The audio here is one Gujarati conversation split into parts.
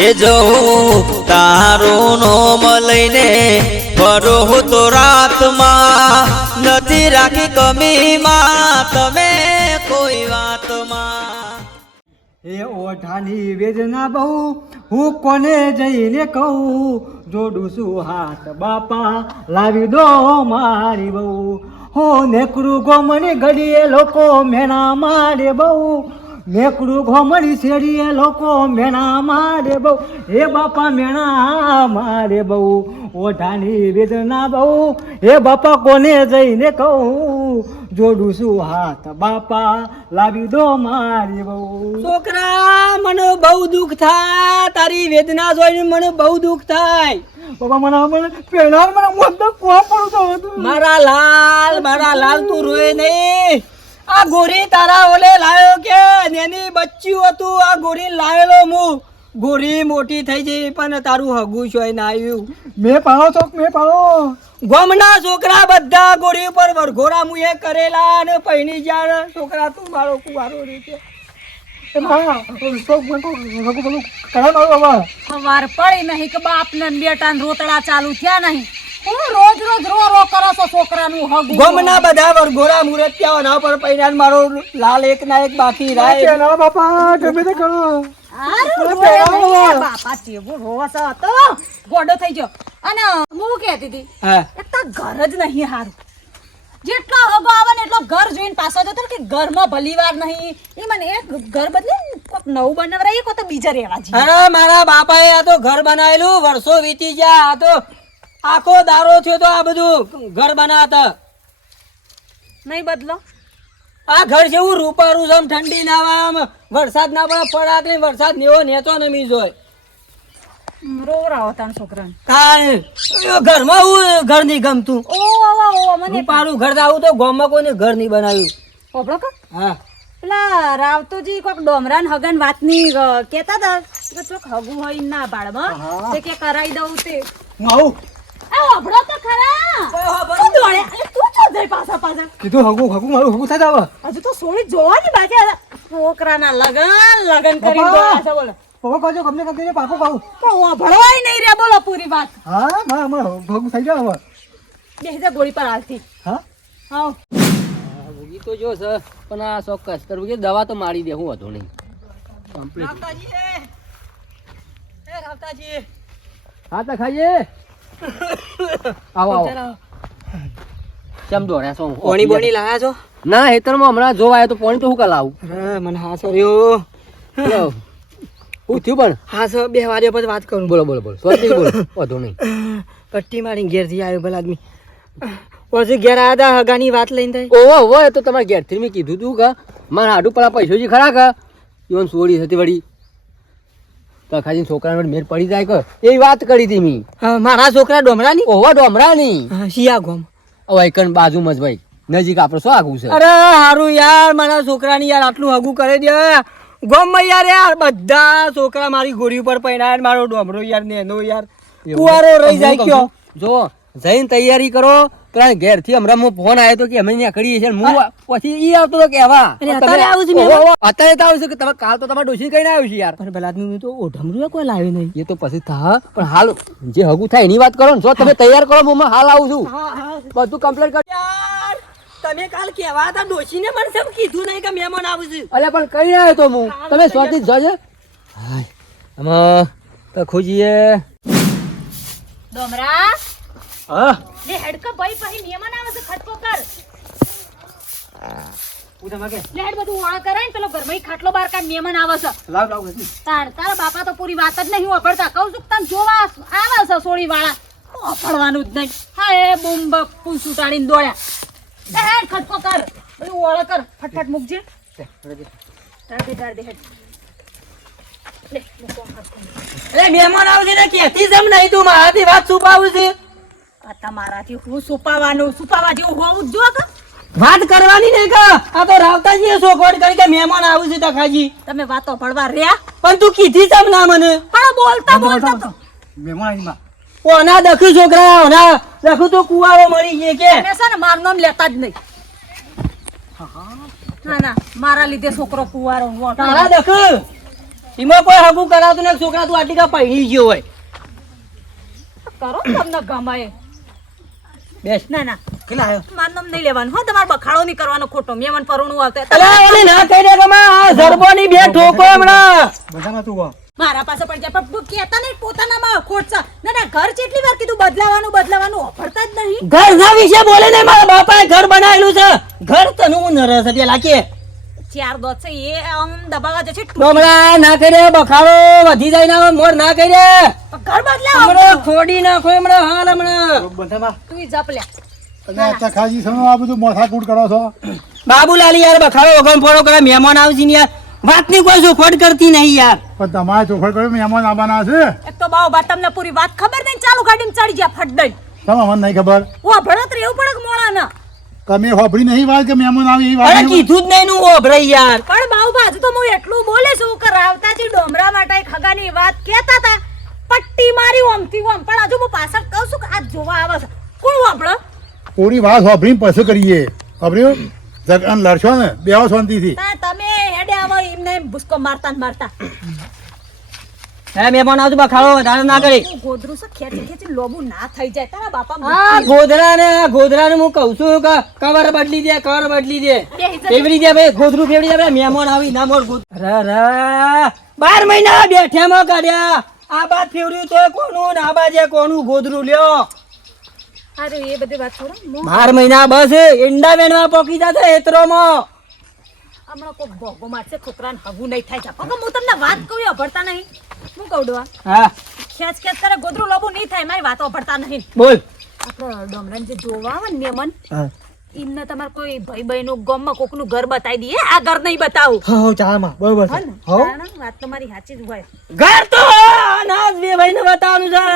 એ જવું તારું નોમ લઈને ફરો તો રાતમાં નથી રાખી કમીમાં તમે કોઈ વાતમાં એ ઓઠાની વેદના બહુ હું કોને જઈને કહું જોડું છું હાથ બાપા લાવી દો મારી બહુ હો નેકડું ગોમની ઘડીએ લોકો મેણા મારે બહુ નેકડું ગોમની શેરીએ લોકો મેણા મારે બહુ હે બાપા મેણા મારે બહુ ઓઠાની વેદના બહુ હે બાપા કોને જઈને કહું જોડું છું હાથ બાપા લાવી દો મારી બહુ છોકરા મને બહુ દુઃખ થાય તારી વેદના જોઈને મને બહુ દુઃખ થાય બાપા મને પેલા મને મોઢે કોણ પડતો મારા લાલ તું રોય નહીં આ ગોરી તારા ઓલે લાયો કે નેની બચ્ચું હતું આ ગોરી લાવેલો હું ગોરી મોટી થઈ જઈ પણ તારું હગું છોય ના આવ્યું મેં પાડો ચોક મેં પાડો ગોમના છોકરા બધા ગોરી ઉપર વરઘોડા મુએ કરેલા અને પૈણી જ્યાં છોકરા તું મારો કુવારો રીતે વાર પડી નહીં કે બાપ ને બેટા ને રોતડા ચાલુ થયા નહીં હું રોજ રો કરો છો છોકરાનું હગું ગોમના બધા વરઘોડા મુરત્યાઓ ના પર પૈણા મારો લાલ એક ના એક બાકી રાય બાપા ગમે તે કરો બાપા ચેવું રોસ હતો ગોડો થઈ ગયો અને હું કહેતી હતી એક તો ઘર જ નહીં હારું જેટલો હગો આવે ને એટલો ઘર જોઈને પાછો જતો કે ઘરમાં ભલીવાર નહીં એ મને એક ઘર બદલે કોક નવું બનાવરાય કો તો બીજા રહેવા છે અરે મારા બાપાએ આ તો ઘર બનાવેલું વર્ષો વીતી ગયા આ તો આખો દારો થયો તો આ બધું ઘર બનાવતા નહીં બદલો આ ઘર જેવું રૂપારું છે ઠંડી ના આવે આમ વરસાદ ના પડે પડાક ને વરસાદ નેવો નેતો નમી જોય રોવરાવો તાન છોકરાને કાંઈ ઘરમાં હું ઘર નહીં ગમતું ઓ મને રૂપારું ઘર આવું તો ગામમાં કોઈને ઘર નહીં બનાવ્યું ઓબળો કા હા પેલા રાવતોજી કોક ડોમરાન હગન વાતની કેતા હતા કે ચોક હગું હોય ના બાળમાં તે કે કરાઈ દઉં તે હું આવું આ ઓબળો તો ખરા તું દોડે અરે તું ચો જઈ પાછા કીધું હગું મારું હગું થાય આવે હજુ તો સોળી જોવાની બાકી છોકરાના લગન કરી દોડા છે બોલો પપ્પા કહો કમને કંપની પાકો પાઉં તો ઓભળવાય નહીં રે બોલો પૂરી વાત હા મારા હગું થઈ જાય હવે બેસી જા ગોળી પર હાલતી હા આવ ભૂગી તો જો સર પણ આ ચોક્કસ કરવું કે દવા તો મારી દે હું હતો નહીં કમ્પ્લીટ રાવતાજી હા તો ખાઈએ આવો કેમ દોડ્યા છો પોણી બોણી લાયા છો ના હેતરમાં હમણાં જોવા આવ્યો તો પોણી તો હું કલાવું અરે મને હા સર્યો હું થયું પણ હા સર બે વાગ્યા પછી વાત કરું બોલો સ્વસ્તિક બોલો વધુ નહીં પટ્ટી મારી ઘેરથી આવ્યો ભલા આદમી પછી ઘેર આવ્યા હતા હગાની વાત લઈને થાય ઓહો એ તો તમારા ઘેરથી મેં કીધું તું કે મારા હાડું પેલા પૈસોજી ખરા કે ઈવન સોડી હતી વળી તો ખાલી છોકરાને મેર પડી જાય કે એવી વાત કરી હતી મેં મારા છોકરા ડોમરાની ઓહો ડોમરાની શિયા ગોમ વૈકણ બાજુમાં જ ભાઈ નજીક આપણે શું આગું છે અરે હારું યાર મારા છોકરાની યાર આટલું હગું કરે દે ગોમમાં યાર બધા છોકરા મારી ગોળી ઉપર પૈણા મારો ડોમરો યાર નેનો યાર કુવારો રહી જાય કયો જો જઈને તૈયારી કરો પેલા ઘેરથી હમણાં ફોન આવ્યો તો કે અમે ત્યાં કરીએ છીએ હું પછી ઈ આવતો તો કેવા અત્યારે આવું છે અત્યારે તો આવ્યું છે કે તમે કાલ તો તમારે ડોસી કઈ આવ્યું છે યાર પણ પેલા આદમી તો ઓઢમરું કોઈ લાવ્યું નહીં એ તો પછી થા પણ હાલ જે હગું થાય એની વાત કરો ને જો તમે તૈયાર કરો હું હાલ આવું છું બધું કમ્પ્લીટ કર યાર તમે કાલ કેવા હતા ડોશીને મને સમ કીધું નહીં કે મહેમાન આવું છે અલ્યા પણ કઈ આવ્યો તો હું તમે સ્વાતી જોજે હાય આમાં તો ખુજીએ ડોમરા હા લે હેડકા ભાઈ પછી મહેમાન આવે છે ખટકો કર લે હેડ બધું ઓળા કરાય ને પેલો ઘરમાં ખાટલો બાર કાઢ મહેમાન આવે છે લાવ તારા બાપા તો પૂરી વાત જ નહીં વાપરતા કહું છું તને જોવા આવે છે સોળી વાળા વાપરવાનું જ નહીં હા એ બૂમ બપ્પુ સુટાડીને દોડ્યા લે હેડ ખટકો કર બધું ઓળા કર ફટફટ મૂકજે ટાળ દે હેડ લે મૂકો ખટકો અરે મહેમાન આવશે ને કેતી જમ નહીં તું મારાથી વાત છુપાવું છે આ તમારાથી હું છુપાવા જેવું હોવું જ જો કે વાત કરવાની નહીં કે આ તો રાવતાજીએ સોખવટ કરી કે મહેમાન આવું છે તખાજી તમે વાતો પડવા રહ્યા પણ તું કીધી જમ ના મને પણ બોલતા તો મહેમાન આવીમાં ઓના દખી છોકરા ઓના દખું તો કુવારો મળી ગયે કે તમે છે ને મારું નામ લેતા જ નહીં ના મારા લીધે છોકરો કુવારો તારા દખ એમાં કોઈ હગું કરાવતું ને છોકરા તું આટલી કા પૈણી ગયો હોય કરો તમને ગમાય બેસ ના ના કેટલા આવ્યો મારું નામ નહીં લેવાનું હો તમારે બખાડો નહીં કરવાનો ખોટો મેમન પરણું આવતા અલા ઓલી ના કહી દે ગમા આ જરબોની બે ઠોકો હમણાં બધામાં તું કહો. મારા પાસે પણ જાય પણ કહેતા નહીં પોતાનામાં ખોટ છે ના ના ઘર કેટલી વાર કીધું બદલાવાનું ઓફરતા જ નહીં ઘર ના વિશે બોલે ને મારા બાપાએ ઘર બનાવેલું છે ઘર તનું નરસ છે પેલા કે ચાર દોત છે એ આમ દબાવા જશે ડોમડા ના કરી દે બખાડો વધી જાય ના મોર ના કરી દે ઘર બદલાવ હમણાં ખોડી નાખો હમણાં હાલ હમણાં બધામાં તું જપ લે અને તખાજી સમય આ બધું માથાકૂટ કરો છો બાબુલાલી યાર બખાડો વગમ ફોડો કરે મહેમાન આવશે ને યાર વાતની કોઈ ચોખવટ કરતી નહીં યાર પણ તમારે ચોખડ કર્યો મહેમાન આવવાના છે એક તો બાવ બા તમને પૂરી વાત ખબર નહીં ચાલુ ગાડીમાં ચડી ગયા ફટ દઈ તમે મને નહીં ખબર ઓ ભણત રેવું પડે કે મોળા ના તમે હોભળી નહીં વાત કે મહેમાન આવી એ અરે વાત કીધું જ નહીં નું ઓભરાઈ યાર પણ બાવ બાજુ તો હું એટલું બોલે છું કે રાવતાજી ડોમરા માટે ખગાની વાત કહેતા હતા પટ્ટી મારી ઓમથી ઓમ પણ હજુ હું પાછળ કહું છું કે આ જોવા આવે છે કોણ વાપડો પૂરી વાત હોભળી પછી કરીએ હોભળ્યું જગન લડશો ને બેહો શાંતિથી તમે હેડે આવો એમને ભૂસકો મારતા ને મારતા હે મહેમાન આવતું બખાડો વધારે ના કરી હું ગોદરું છે ખેંચી ખેંચી લોબુ ના થઈ જાય તારા બાપા આ ગોધરા ને હું કહું છું કે કવર બદલી દે ફેવરી દે ભાઈ ગોધરું ફેવરી દે ભાઈ મહેમાન આવી ના મોર રા 12 મહિના બેઠામાં કાઢ્યા આ બાદ ફેવર્યું તો કોનું ને આ બાજે કોનું ગોધરું લ્યો અરે એ બધી વાત છોડો 12 મહિના બસ ઈંડા વેણવા પોકી જતા એતરોમાં હમણાં કોઈ ભોગો મારશે છોકરાને હગું નહીં થાય છે પગમ હું તમને વાત કહું અભડતા નહીં હું કહું ડોવા હા ખેંચ ખેંચ કરે ગોદરું લોબુ નહીં થાય મારી વાતો અભડતા નહીં બોલ આપણે ડોમરાને જે જોવા આવે ને મેમન હા એમને તમારે કોઈ ભાઈ બહેનું ગામમાં કોકનું ઘર બતાવી દઈએ આ ઘર નહીં બતાવું હા ચામાં બરોબર હો છે ને હો કારણ વાત તમારી સાચી જ હોય ઘર તો અનાજ બે ભાઈને બતાવવાનું છે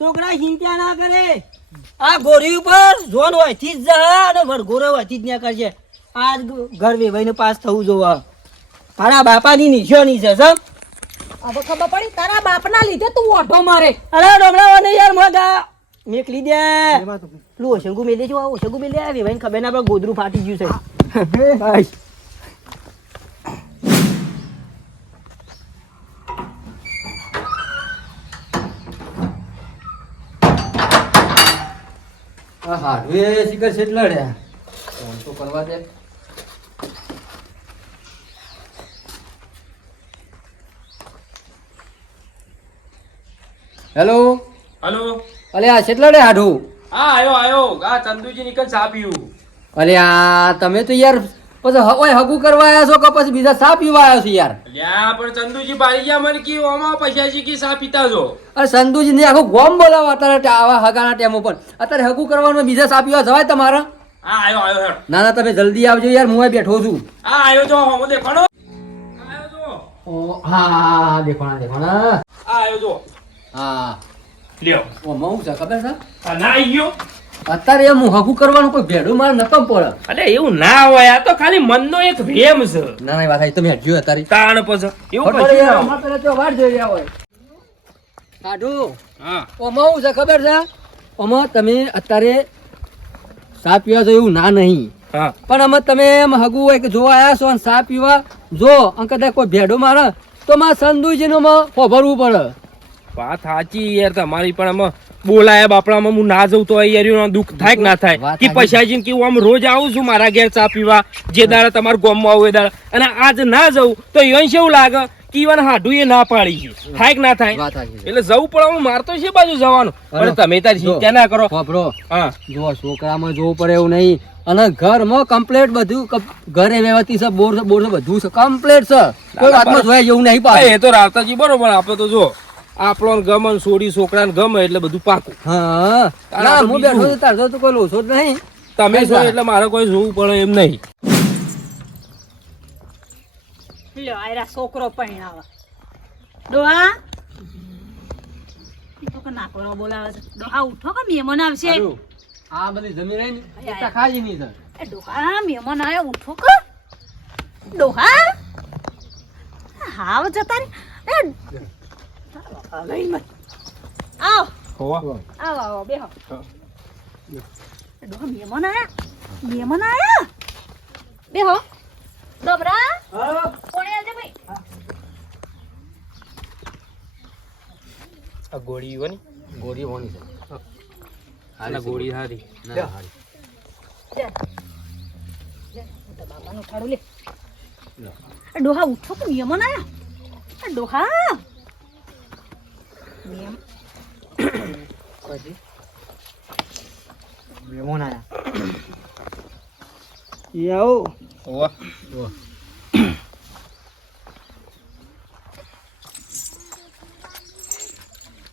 છોકરા ચિંતા ના કરે આ ગોરી ઉપર જોન હોય થી જ જા અને વરઘોરો હોય થી જ ન્યા કરજે આજ ઘર બે ભાઈને પાસ થવું જોવા તારા બાપાની નિશાની છે સમ હવે ખબર પડી તારા બાપના લીધે તું ઓઢો મારે અરે ડોમડાઓને યાર મગા મેકલી દે એમાં તો પેલું ઓશંગુ મેલે જો ઓશંગુ મેલે આવી ભાઈને ખબર ના પડે ગોદરું ફાટી ગયું છે બસ હાડવે શિખર છે લડ્યા ફોન તો કરવા દે હેલો હલો અલે આ કેટલા રે હાડું હા આયો આ ચંદુજી નીકળ ચા પીવું અલે આ તમે તો યાર પછી ઓય હગું કરવા આવ્યા છો કે પછી બીજા ચા પીવા આવ્યા છો યાર લ્યા પણ ચંદુજી બારી ગયા મને કી ઓમાં પૈસાજી કી ચા પીતા છો અરે સંતુજી ને આખો ગોમ બોલાવો અત્યારે આવા હગાના ટેમો પર અત્યારે હગું કરવાનું બીજા ચા પીવા જવાય તમારા હા આયો હેડ ના ના તમે જલ્દી આવજો યાર હું અહીં બેઠો છું હા આયો જો હમો દેખાડો આયો જો ઓ હા દેખોણા દેખોણા આ આયો જો હા લ્યો ઓ મઉ છે ખબર છે આ ના આઈ ગયો અત્યારે એમ હગું કરવાનું કોઈ ભેડું માર નતો પડે અરે એવું ના હોય આ તો ખાલી મનનો એક વેમ છે ના ના વાત આવી તમે હજુ અત્યારે તાણ પછી એવું ખબર પછી યાર અમાર પેલા તો વાર જોઈ રહ્યા હોય સાડુ હા ઓમાં હું છે ખબર છે ઓમાં તમે અત્યારે ચા પીવા જો એવું ના નહીં હા પણ અમે તમે એમ હગું હોય કે જોવા આવ્યા છો અને ચા પીવા જો અને કદાચ કોઈ ભેડો મારે તો માં સંદુજીનું માં ફોભરવું પડે વાત સાચી યાર તમારી પણ આમાં બોલાયા બાપડામાં હું ના જઉં તો યાર દુઃખ થાય કે ના થાય વાત કે પૈસાજી કે હું આમ રોજ આવું છું મારા ઘેર ચા પીવા જે દાડા તમારા ગામમાં આવું એ દાડા અને આજ ના જઉં તો એવું કેવું લાગે કે ઈવન હાડું એ ના પાડી ગયું થાય કે ના થાય વાત સાચી છે. એટલે જવું પડે હું મારતો છે બાજુ જવાનું પણ તમે તારી ચિંતા ના કરો ફોભરો હા જો છોકરામાં જોવું પડે એવું નહીં અને ઘરમાં કમ્પ્લીટ બધું ઘરે વ્યવસ્થિત છે બોર બોર બધું છે કમ્પ્લીટ છે કોઈ વાતમાં જોયા જેવું નહીં પાછું એ તો રાવતાજી બરોબર આપડે તો જો આપણો ગમે ને છોડી છોકરાને ગમે એટલે બધું પાકું હા ના હું બેઠો છું તાર તો કોઈ લોસો જ નહીં તમે છો એટલે મારે કોઈ જોવું પડે એમ નહીં લ્યો આયરા છોકરો પરણાવા ડોહા તો કે ના કરો બોલાવે છે ડોહા ઉઠો કે મહેમાન આવશે આ બધી જમીન રહી ને એ ખાજી નહીં સર એ ડોહા મહેમાન આવ્યો ઉઠો કે ડોહા હાવ જતા રે એ લઈ મત આવ હોવા આવ આવ બેહો ડોહા મહેમાન આયા બેહો ડોબરા કોણે આવજે ભાઈ આ ગોળી ઈવો ની ગોળી હોની છે આ ગોળી હારી ના હારી મોટા બાપાનું ઉઠાડું લે આ ડોહા ઉઠો કે નિયમો ના આ ડોહા નિયમ પછી મહેમાન આયા યાઓ ઓવા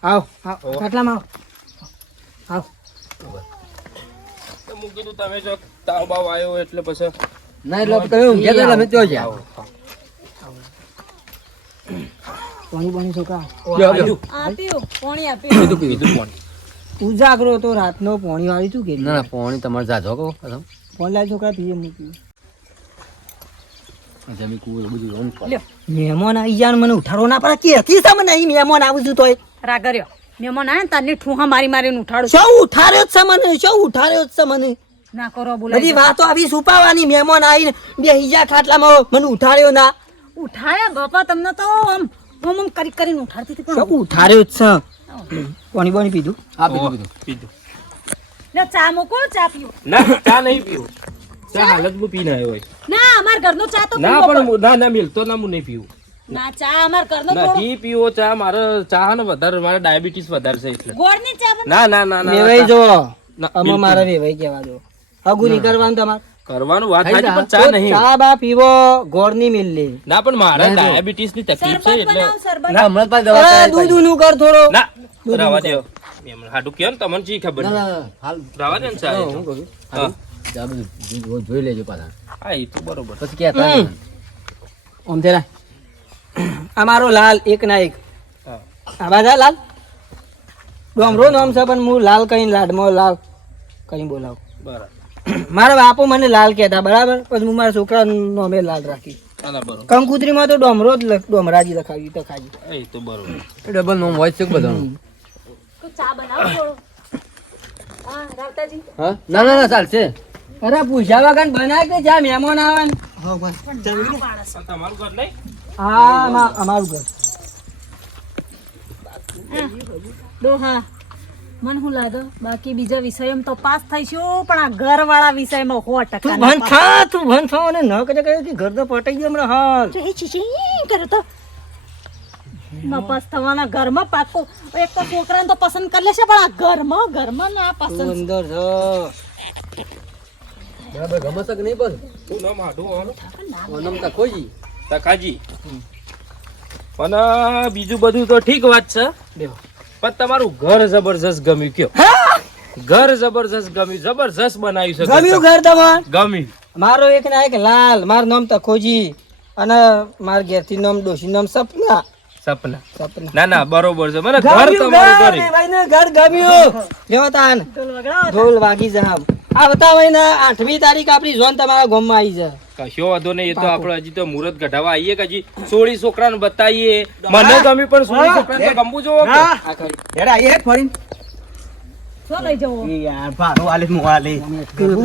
આવ ખાટલામાં આવ તો હું કીધું તમે જો તાવ બાવ આવ્યો એટલે પછી ના એટલે તમે ઊંઘ્યા હતા અમે ત્યાં ગયા પાણી છોકરા આપ્યું પાણી આપ્યું કીધું કોણ ઉજાગરો તો રાતનો પાણી વાળી તું કે ના ના પાણી તમારે જાજો કહો ફોન લાય છોકરા પીએ મૂકી જમી કુવું બધું રોન મહેમાન આવી જાય મને ઉઠાડો ના પડે કે હતી સા મને અહીં મહેમાન આવું છું તોય રાગર્યો મહેમાન આયા ને તારની ઠુહા મારી મારીને ઉઠાડું શું ઉઠાડ્યો જ છે મને શું ઉઠાડ્યો જ છે મને ના કરો બોલાય બધી વાતો આવી છુપાવાની મહેમાન આવીને બે હિજા ખાટલામાં મને ઉઠાડ્યો ના ઉઠાયા બાપા તમને તો આમ આમ કરી કરીને ઉઠાડતી હતી શું પણ ઉઠાડ્યો જ છે પાણી પાણી પીધું હા પીધું પીધું લે ચા મૂકો ચા પીવો ના ચા નહીં પીવું ચા હાલત હું પીને આવ્યો હોય ના અમાર ઘરનો ચા તો ના પીવો પણ ના ના મિલતો ના હું નહીં પીવું ના ચા અમાર ઘરનો થોડો નથી પીવો ચા મારે ચા ને વધારે મારે ડાયાબિટીસ વધારે છે એટલે ગોળની ચા બને ના ના ના ના વેવાઈ જો ના, અમે બિલકુલ. મારા વેવાઈ કહેવા દો હગું નહીં કરવાનું તમારે કરવાનું વાત ખાઈ સાચી જા. પણ ચા નહીં ચા બા પીવો ગોળ ની મિલ લે ના પણ મારે ડાયાબિટીસ ની તકલીફ છે શરબત એટલે બનાવ શરબત ના હમણાં જ પાછી દવા અરે કરાવી દૂધ નું કર થોડો ના રવા દો એમ હાડું કેમ તમને ચી ખબર ના નહીં. ના હાલ રવા દે ને ચા એ તો. હું કહું હા આ બધું જોઈ લેજો પાછા હા એ તો બરોબર પછી કહેતા નહીં. ઓમ તેરા અમારો લાલ એક ના એક હા આ બાજા લાલ ડોમરો નામ છે પણ હું લાલ કઈ લાડમાં લાલ કઈ બોલાવ બરાબર મારા બાપુ મને લાલ કહેતા બરાબર પછી હું મારા છોકરા નામે લાલ રાખી ના ના બરોબર કંકુતરીમાં તો ડોમરો જ ડોમરાજી લખાવી તો ખાજી એ તો બરોબર એ ડબલ નોમ હોય છે બધાનું તો ચા બનાવો થોડો હા રાવતાજી હા ના ના ના ચાલશે અરે પૂછ્યા વગર બનાય કે જ્યાં મહેમાન આવે ને આ તમારું ઘર નહીં હા અમારું ઘર ડોહા મને શું લાગે બાકી બીજા વિષયમાં તો પાસ થઈશું પણ આ ઘરવાળા વિષયમાં 100% તું ભન થા તું ભન થા અને ન કરે કે ઘર તો પટાઈ ગયો હમણાં હાલ તો એ ચીચી કરે તો મપાસ થવાના ઘરમાં પાકો એક તો છોકરાને તો પસંદ કરી લેશે પણ આ ઘરમાં ના તું પસંદ અંદર છો બરાબર ગમે છે કે નહીં બસ શું નામ હાડું આવવાનું? ઓનમ તકોજી તકાજી પણ બીજું બધું તો ઠીક વાત છે દેવો પણ તમારું ઘર જબરજસ્ત ગમ્યું કયો ઘર જબરજસ્ત ગમ્યું જબરજસ્ત બનાવ્યું છે ગમ્યું ઘર તમાર ગમ્યું મારો એક ના એક લાલ મારું નામ તખોજી અને મારા ઘેરથી નામ ડોશી નામ સપના સપના સપના ના ના બરોબર છે મને ઘર તમારું કર્યું ભાઈને ઘર ગમ્યું લેવો તાન ઢોલ વાગી જામ આવતા મહિના 8મી તારીખ આપણી ઝોન તમારા ગામમાં આવી જાય કશો વાંધો નહીં એ તો આપણે હજી તો મુહૂર્ત કઢાવા આવીએ કે હજી સોળી છોકરાને બતાવીએ મને ગમ્યું પણ સોળી છોકરાને તો ગમવું જોવો કે? આ કરી શું લઈ જવો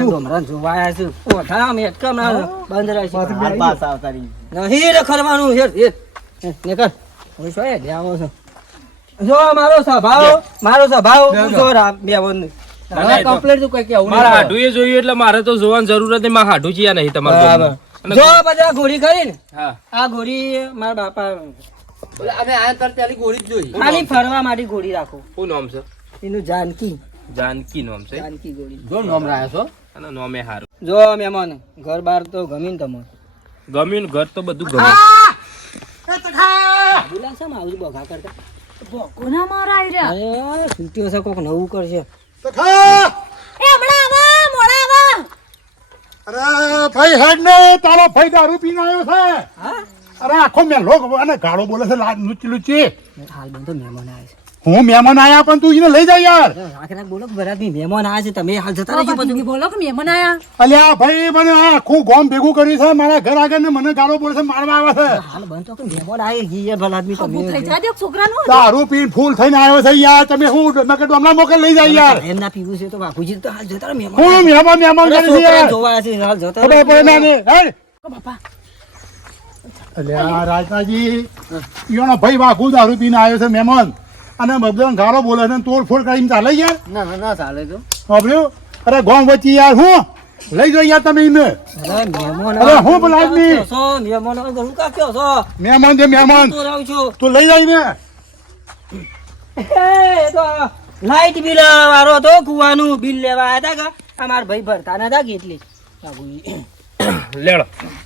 ડોમરા જોવાયા છે ઓઠા અમે એકમ બંધ રહેશે નહીં રખડવાનું હેર હેર નીકળ હું શું એ આવો છો જો મારો સ્વભાવ પૂછો બેવન ના, ના, એ તો- કમ્પ્લીટ તું કઈ કેવું મારા હાડું એ જોયું એટલે મારે તો જોવાની જરૂર નથી મારા હાડું છે યા નહીં તમારું બરાબર અને જો બધા ઘોડી કરી ને હા આ ઘોડી મારા બાપા અમે આયા તાર પેલી ગોળી જ જોઈ ખાલી ફરવા માટે ઘોડી રાખો શું નામ છે એનું જાનકી જાનકી નામ છે જાનકી ઘોડી જો નોમ રાયા છો અને નામે હારું જો મહેમાન ઘર બાર તો ગમી ને તમને ગમ્યું ને ઘર તો બધું ગમ્યું બોલા છે આવું બઘા કરતા કોના મારા આવી રહ્યા અરે છૂટ્યો છે કોક નવું કરશે સખા! એ હમણાં આવા મોડા આવા અરે ભાઈ હેડ ને તારો ભાઈ દારૂ પીને આવ્યો છે અરે આખો મેલો અને ગાળો બોલે છે લુચી લુચી હાલ બંધો મહેમાન આવે છે હું મહેમાન આયા પણ તું એને લઈ જા યાર રાખ રાખ બોલો બરાબર મહેમાન આવે છે તમે હાલ જતા રહેજો તમે બોલો કે મહેમાન આયા અલ્યા ભાઈ મને આ આખું ગોમ ભેગું કર્યું છે મારા ઘર આગળ ને મને ગાળો બોલે છે મારવા આવે છે હાલ બંધ તો કે મહેમાન આવે ગઈ ભલા આદમી ઊભું થઈ તમે જા દે છોકરાનું દારૂ પીને ફૂલ થઈને આવ્યો છે યાર તમે હું હમણાં મોકલ લઈ જાય યાર એમ ના પીવું છે તો બાપુજી તો હાલ જતા રહો મહેમાન હું મહેમાન મહેમાન કરે છે છોકરા યાર જોવા છે હાલ જતા ખબર પડે ના ને હેડ બાપા અલ્યા રાજનાજી ઈયોનો ભાઈ વાઘુ દારૂ પીને આવ્યો છે મહેમાન અને બધા ગાળો બોલે છે તોડફોડ કરીને ચાલે યાર ના ના ના ચાલે તો સાંભળ્યું અરે ગોમ વચ્ચે યાર હું લઈ જાઓ યાર તમે એને અરે મહેમાન અરે હું બોલા આદમી મહેમાન ઘણું કા કયો છો મહેમાન છે મહેમાન તો રહું છું તું લઈ જાય ને એ તો લાઈટ બિલ વાળો તો કુવાનું બિલ લેવા આવ્યા હતા કે અમાર ભાઈ ભરતા નતા કે એટલે લેડો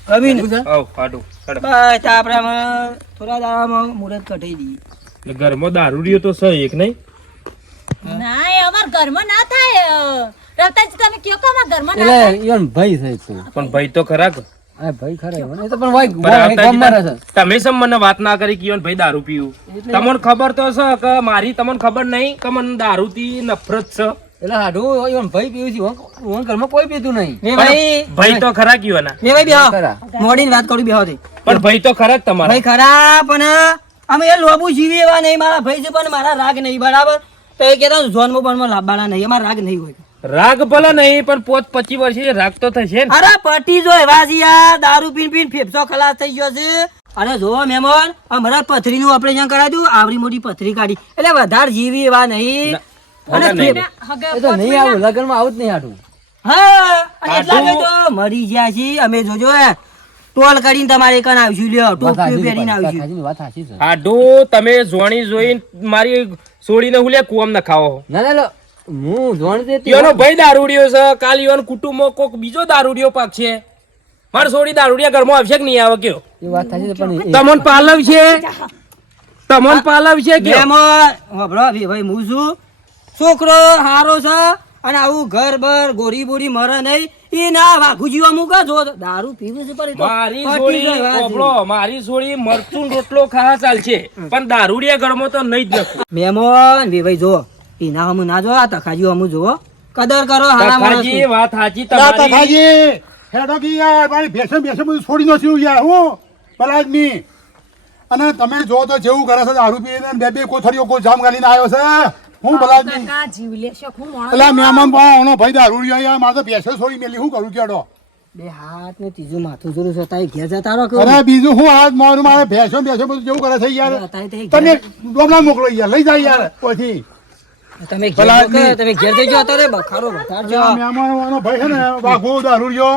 કમી ને આવ હાડું હાડો. બસ આપણે આમાં થોડા દાડામાં મુહૂર્ત કઢાઈ દઈએ એટલે ઘરમાં દારૂડિયો તો છે એક નહીં ના એ અમાર ઘરમાં ના થાય રવતાજી તમે કયો કે અમાર ઘરમાં ના એટલે થાય ઈવન ભાઈ છે એક તો. પણ ભાઈ તો ખરા કે? આ ભાઈ ખરા ઈવન. એ તો પણ ભાઈ પણ આવતાજી ગામમાં રહે છે. તમે સમ મને વાત ના કરી કે ઈવન ભાઈ દારૂ પીવું તમને ખબર તો છે કે મારી તમને ખબર નહીં કે મને દારૂથી નફરત છે એટલે હાડું ઈવન ભાઈ પીવું છું હું ઘરમાં કોઈ પીતું નહીં મે ભાઈ ભાઈ તો ખરા કીવાના મે ભાઈ બેહો ખરા. મોડીની વાત કરું બેહો તે પણ ભાઈ તો ખરા જ તમારા ભાઈ ખરા પણ અમે એ લોબુ જીવી એવા નહીં મારા ભાઈ છે પણ મારા રાગ નહીં બરાબર તો એ કહેતા ઝોનમાં પણ લાવવાના નહીં અમારા રાગ નહીં હોય રાગ ભલે નહીં પણ 25 વર્ષે રાગ તો થશે ને અરે પટી જો એવા છે યાર દારૂ પીન પીન ફેફસો ખલાસ થઈ ગયો છે અને જો મહેમાન અમારા પથરીનું ઓપરેશન કરાવ્યું આવડી મોટી પથરી કાઢી એટલે વધારે જીવી એવા નહીં અને ભલે નહીં. એ તો નહીં આવું લગ્નમાં આવું જ નહીં હાડું હા અને એટલા કે તો મરી ગયા છીએ અમે જોજો ટોલ કરીને તમારે કણ આવશું લ્યો ટોપી પહેરીને આવશું કાકાજીની વાત સાચી છે હાડું તમે જોણી જોઈને મારી સોડીને હુલ્યા કુવામ ના ખાવો ના ના લો, હું જોણતી હતી. ઈયોનો ભાઈ દારૂડિયો છે કાલ ઈયોનો કુટુંબમાં કોક બીજો દારૂડિયો પાક છે માર સોડી દારૂડિયા ઘરમાં આવશે કે નહીં આવે કયો એ વાત સાચી છે પણ એ- તમન પાલવ છે તમન પાલવ છે કે મહેમાન હોભળો ભાઈ હું છું છોકરો હારો છે અને આવું ઘર બર ગોરી બોરી મરે નહીં ઈ ના વાઘુજી અમુક જો દારૂ પીવું છે પણ એ તો મારી પટી સોડી જાય વાત છે. ઓબળો, મારી સોડી મરચું રોટલો ખાવા ચાલશે પણ દારૂડિયા ઘરમાં તો નહીં જ નખું મહેમાન ભાઈ જો ઈ ના હમું ના જો આ તખાજી હમું જો કદર કરો હારા તખાજી માણસ વાત સાચી લા તમારી તખાજી હેડો કી યાર મારી ભેંસે બધું છોડી નો છું યાર હું ભલા આદમી અને તમે જો તો જેવું કરે છે દારૂ પીને બે બે કોથળીઓ કોઈ જામ ગાલીને આવ્યો છે હું ભલા આદમી કાકા જીવ લેશે હું મોણસ એટલે મહેમાન પણ ભાઈ દારૂ યાર મારે તો ભેંસે છોડી મેલી શું કરું કેડો બે હાથ ને ત્રીજું માથું જોરું છે તાઈ ઘેર જતા રહો કે અરે બીજું હું હાથ મારું મારે ભેંસો બધું જેવું કરે છે યાર તાઈ તે તમે ડોમલા મોકલો યાર લઈ જાય યાર પછી તમે ઘેર ભલા જો કે આદમી. તમે ઘેર જજો અત્યારે બખારો વધારજો મહેમાનો ભાઈ છે ને વાઘો દારૂ રહ્યો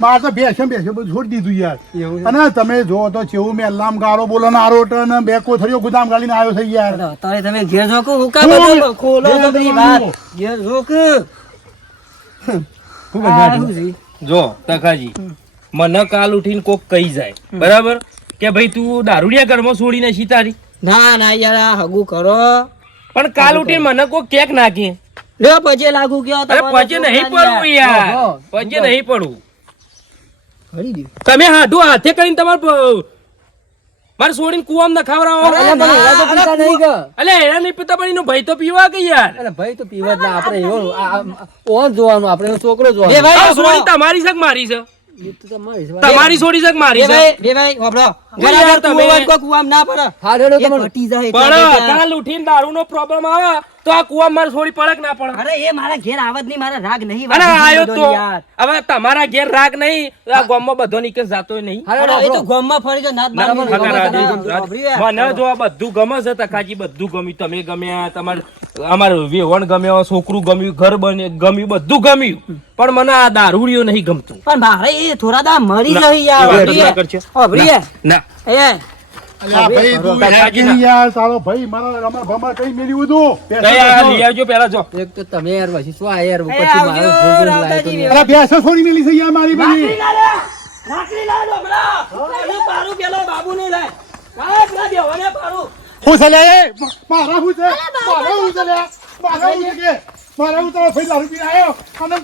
મારે તો ભેંસે બધું છોડી દીધું યાર અને તમે જો તો કેવું મેં લામ ગાળો બોલો ને આરોટ ને બે કોથળીઓ ગુદામ ગાલીને આવ્યો છે યાર અત્યારે તમે ઘેર જો કે હું કાં હું બધું ખોલો ઘેર છો બધી જવાનું. વાત ઘેર જો કે આ શું છે? જો તખાજી મને કાલ ઉઠીને કોક કહી જાય બરાબર કે ભાઈ તું દારૂડિયા ઘરમાં છોડીને શીતારી ના ના યાર આ હગું કરો પણ કાલ ઉઠીને મને કોક કેક નાખે લ્યો પછી લાગુ કયો અરે પછી નહીં પડવું યાર પછી નહીં પડવું ફરી દઉં. તમે હાડું હાથે કરીને તમારે મારે છોડીને કુવામાં ના ખવડાવો અરે પણ એના તો પીતા નહીં કે. અલે એના નહીં પીતા પણ એનો ભાઈ તો પીવા કે યાર અરે ભાઈ તો પીવા જ ના આપણે એવો ઓન જોવાનું આપણે એનો છોકરો બે જોવાનો ભાઈ આ વાપરો. છોડી તમારી છે કે મારી છે એ તો તમારી છે. તમારી છોડી છે કે મારી બે છે ભાઈ બે ભાઈ વાપરો. યાર બરાબર તમે- કૂવો હોય તો કૂવામાં ના પડે હા, રેડો એ તમારું. પટી જાય પણ એટલા બધા. કાલ ઉઠીને દારૂનો પ્રોબ્લેમ આવે તો આ કુવામાં મારે છોડી પડે કે ના પડે અરે એ મારા ઘેર આવત નહીં મારા રાગ નહીં અને વાગી આયો બધો તો યાર. હવે તમારા ઘેર રાગ નહીં આ ગામમાં બધો નીકળ જાતો નહીં હા, અરે રેડો, એ તો રેડો. ગામમાં ફરી જો નાત મને બાંધીને જો આ બધું ગમે છે તકાજી બધું ગમ્યું તમે ગમ્યા તમારે અમારું વેવણ ગમ્યો છોકરું ગમ્યું ઘર બને ગમ્યું બધું ગમ્યું પણ મને આ દારૂડિયો નહીં ગમતું પણ મારે એ થોડા દા મરી ના, જઈ યાર એ વાત જ અભરીએ. ના કરજો. અભરીએ. ના એ અલ્યા ભાઈ તું તખાજી યાર યાર તારો ભાઈ મારા રમા ભમા કઈ મેલ્યું હતું કઈ આ લઈ આવજો પેલા જો એક તો તમે યાર પછી શું આ યાર એ ઉપરથી આવજો, મારો જોર જોર લાયો તો રાવતાજી. યાર. અરે ભેંસો છોડી મેલી છે યાર મારી બધી રાખડી લાવ ડોબલા. એનું પારું પેલો બાબુનું લાય. લાય પેલા દેવાને પારું. હું છે લે એ? મારા હું છે મારા હું છે લે મારા હું છે કે મારા હું તારો ભાઈ દારૂ પીને આવ્યો અને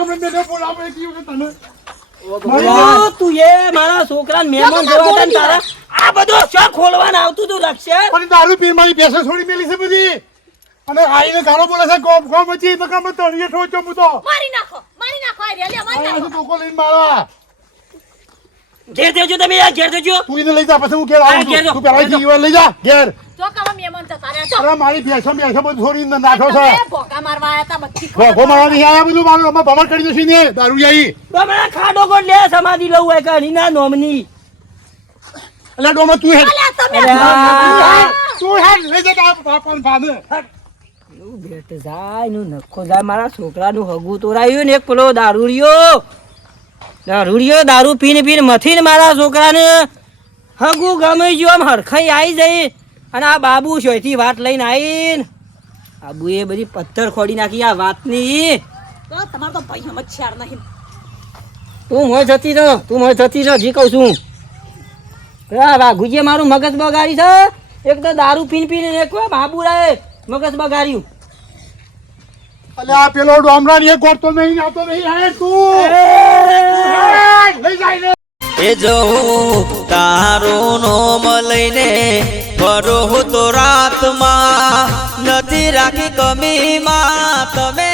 મને બેઠો બોલાવે કીધું કે તને ઓ, તું એ મારા છોકરાને મહેમાન જેવા હતા ને તારા આ બધું શો ખોલવાને આવતું તું રક્ષણ પણ દારૂ પીને મારી ભેંસો છોડી મેલી છે બધી અને આઈને ગાળો બોલે છે ગોમ ગોમ વચ્ચે તો કામ તળિયે ઠોચો હું તો મારી નાખો આ રેલી મારી આ નાખો તો ટોકો લઈને મારા ઘેર દેજો તમે યાર ઘેર દેજો તું એને લઈ જા પછી હું ઘેર આવું હા, ઘેર છું જો. તું પેલા જીવન લઈ જા ઘેર જો કાવા મહેમાન જતા રહ્યા છો અરે મારી ભેંસો બધું છોડીને નાખો છે તમે ભોકા મારવા આયા તા બધી ગોગો મારવા નહીં આયા બધું મારું અમે ભમણ કરી દઈશું ને દારૂ આવી હમણાં ખાડો ગોળ લે સમાધિ લઉં હોય કાઢી ના નોમની એટલે ડોમા તું હેડ અલ્યા તમે અલ્યા. તું હેડ લઈ જતા બાપાને ભાને એવું ભેટ જાય નું નખો જાય મારા છોકરાનું હગું તોરાયું ને એક પેલો દારૂડિયો દારૂ પીને મથી ને મારા છોકરાને હગું ગમે જો આમ હરખાઈ આવી જઈ અને આ બાબુ શોયથી વાત લઈને આવીને આબુએ બધી પથ્થર ખોડી નાખી આ વાતની તો તમારો તો ભાઈ સમજ્યાર નહીં તું મોય જતી રહો જી કહું છું વાઘુજીએ મારું મગજ બગાડી છે એક તો દારૂ પીને એક બાબુરાએ મગજ બગાડ્યું અલે આ પેલો ડોમરાની એક ગોળ તો નહીં આવતો નહીં હેડ તું હેડ, લઈ જાય ને એ જો તારું નોમ લઈને ફરો તો રાતમાં નથી રાખી કમીમાં તમે